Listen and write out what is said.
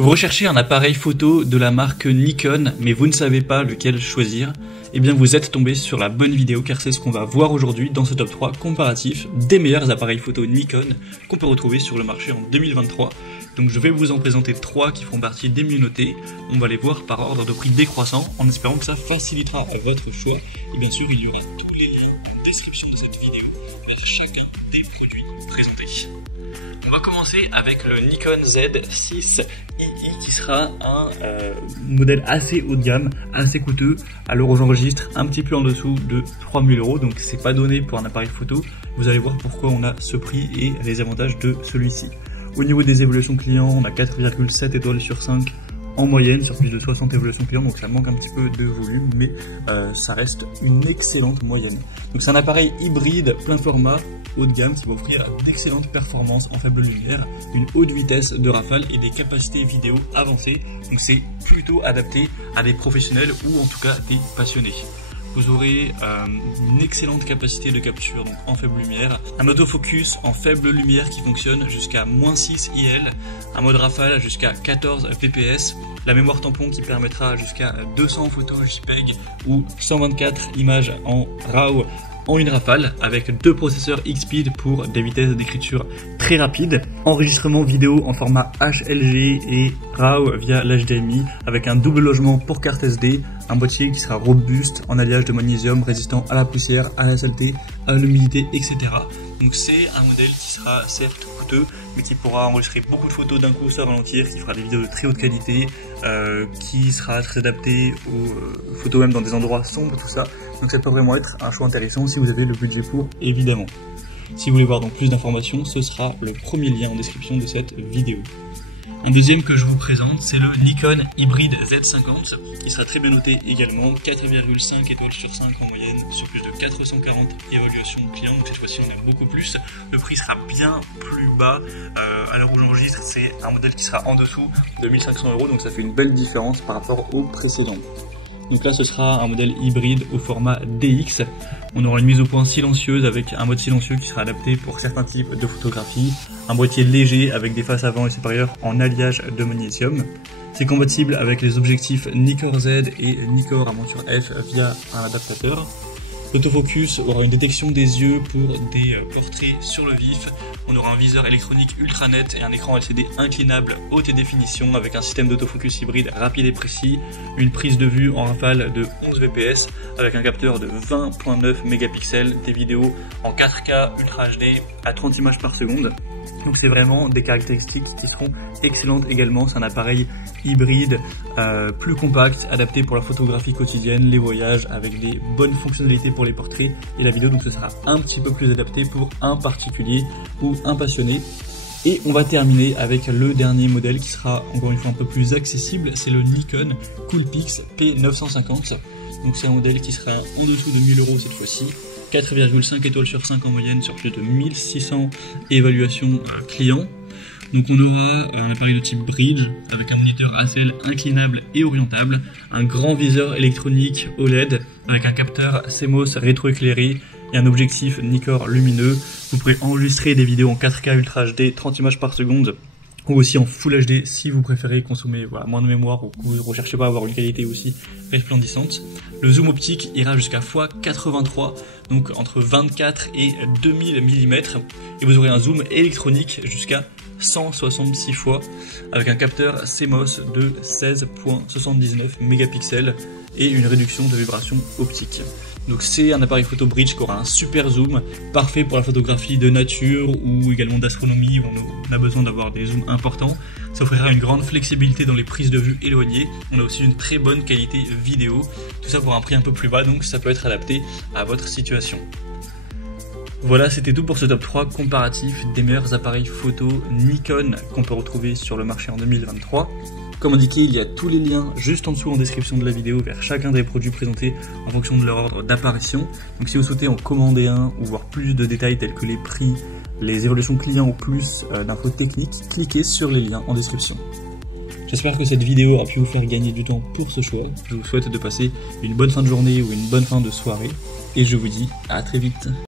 Vous recherchez un appareil photo de la marque Nikon, mais vous ne savez pas lequel choisir? Eh bien vous êtes tombé sur la bonne vidéo car c'est ce qu'on va voir aujourd'hui dans ce top 3 comparatif des meilleurs appareils photo Nikon qu'on peut retrouver sur le marché en 2023. Donc je vais vous en présenter 3 qui font partie des mieux notés. On va les voir par ordre de prix décroissant en espérant que ça facilitera votre choix. Et bien sûr il y aura tous les liens en description de cette vidéo vers chacun des produits présentés. On va commencer avec le Nikon Z6II qui sera un modèle assez haut de gamme, assez coûteux. À l'heure où j'enregistre, un petit peu en dessous de 3000 €, donc c'est pas donné pour un appareil photo. Vous allez voir pourquoi on a ce prix et les avantages de celui-ci. Au niveau des évaluations clients, on a 4,7 étoiles sur 5 en moyenne sur plus de 60 évaluations clients, donc ça manque un petit peu de volume, mais ça reste une excellente moyenne. Donc c'est un appareil hybride plein format haut de gamme qui va offrir d'excellentes performances en faible lumière, une haute vitesse de rafale et des capacités vidéo avancées. Donc c'est plutôt adapté à des professionnels ou en tout cas des passionnés. Vous aurez une excellente capacité de capture donc en faible lumière, un autofocus en faible lumière qui fonctionne jusqu'à -6 IL, un mode rafale jusqu'à 14 fps, la mémoire tampon qui permettra jusqu'à 200 photos JPEG ou 124 images en RAW en une rafale, avec 2 processeurs X-Speed pour des vitesses d'écriture très rapides, enregistrement vidéo en format HLG et RAW via l'HDMI avec un double logement pour carte SD, un boîtier qui sera robuste en alliage de magnésium résistant à la poussière, à la saleté, à l'humidité, etc. Donc c'est un modèle qui sera certes coûteux, mais qui pourra enregistrer beaucoup de photos d'un coup sans ralentir, qui fera des vidéos de très haute qualité, qui sera très adapté aux photos même dans des endroits sombres, tout ça. Donc ça peut vraiment être un choix intéressant si vous avez le budget pour, évidemment. Si vous voulez voir donc plus d'informations, ce sera le premier lien en description de cette vidéo. Un deuxième que je vous présente, c'est le Nikon Hybrid Z50, qui sera très bien noté également, 4,5 étoiles sur 5 en moyenne, sur plus de 440 évaluations clients, donc cette fois-ci on a beaucoup plus. Le prix sera bien plus bas, à l'heure où j'enregistre, c'est un modèle qui sera en dessous de 1500 €, donc ça fait une belle différence par rapport au précédent. Donc là ce sera un modèle hybride au format DX. On aura une mise au point silencieuse avec un mode silencieux qui sera adapté pour certains types de photographie, un boîtier léger avec des faces avant et supérieures en alliage de magnésium. C'est compatible avec les objectifs Nikkor Z et Nikkor à monture F via un adaptateur. L'autofocus aura une détection des yeux pour des portraits sur le vif. On aura un viseur électronique ultra net et un écran LCD inclinable haute définition avec un système d'autofocus hybride rapide et précis, une prise de vue en rafale de 11 fps avec un capteur de 20.9 mégapixels, des vidéos en 4K Ultra HD à 30 images par seconde. Donc c'est vraiment des caractéristiques qui seront excellentes également. C'est un appareil hybride, plus compact, adapté pour la photographie quotidienne, les voyages, avec des bonnes fonctionnalités pour les portraits et la vidéo. Donc ce sera un petit peu plus adapté pour un particulier ou un passionné. Et on va terminer avec le dernier modèle qui sera encore une fois un peu plus accessible, c'est le Nikon Coolpix P950. Donc c'est un modèle qui sera en dessous de 1000 € cette fois-ci. 4,5 étoiles sur 5 en moyenne sur plus de 1600 évaluations clients. Donc on aura un appareil de type bridge avec un moniteur ASL inclinable et orientable, un grand viseur électronique OLED avec un capteur CMOS rétroéclairé et un objectif Nikkor lumineux. Vous pourrez enregistrer des vidéos en 4K Ultra HD 30 images par seconde ou aussi en Full HD si vous préférez consommer moins de mémoire ou que vous ne recherchez pas à avoir une qualité aussi resplendissante. Le zoom optique ira jusqu'à x83, donc entre 24 et 2000 mm, et vous aurez un zoom électronique jusqu'à 166 fois avec un capteur CMOS de 16.79 mégapixels et une réduction de vibration optique. Donc c'est un appareil photo bridge qui aura un super zoom, parfait pour la photographie de nature ou également d'astronomie où on a besoin d'avoir des zooms importants. Ça offrira une grande flexibilité dans les prises de vue éloignées. On a aussi une très bonne qualité vidéo, tout ça pour un prix un peu plus bas, donc ça peut être adapté à votre situation. Voilà, c'était tout pour ce top 3 comparatif des meilleurs appareils photo Nikon qu'on peut retrouver sur le marché en 2023. Comme indiqué, il y a tous les liens juste en dessous en description de la vidéo vers chacun des produits présentés en fonction de leur ordre d'apparition. Donc si vous souhaitez en commander un ou voir plus de détails tels que les prix, les évaluations clients ou plus d'infos techniques, cliquez sur les liens en description. J'espère que cette vidéo aura pu vous faire gagner du temps pour ce choix. Je vous souhaite de passer une bonne fin de journée ou une bonne fin de soirée et je vous dis à très vite.